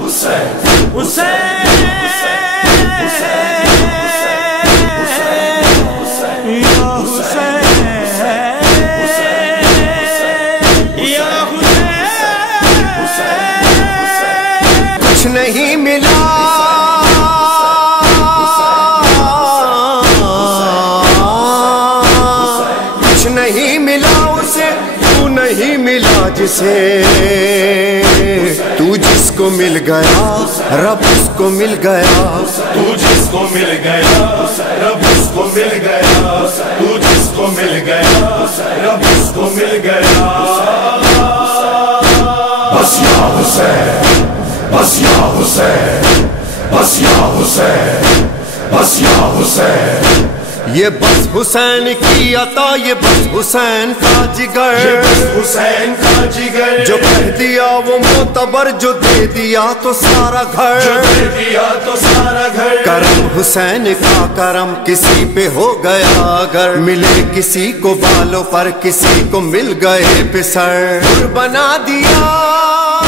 حسین حسین یا حسین یا حسین کچھ نہیں ملا کچھ نہیں ملا اسے تو نہیں ملا جسے تو جس کو مل گیا رب اس کو مل گیا تو جس کو مل گیا رب اس کو مل گیا تو جس کو مل گیا رب اس کو مل گیا بس یا حسین بس یا حسین بس یا حسین بس یا حسین یہ بس حسین کی عطا یہ بس حسین کا جگر حسین کا جگر جو کہہ دیا وہ معتبر جو دے دیا تو سارا گھر جو دے دیا تو سارا گھر کرم حسین کا کرم کسی پہ ہو گیا اگر ملے کسی کو بالوں پر کسی کو مل گئے پہ سر بنا دیا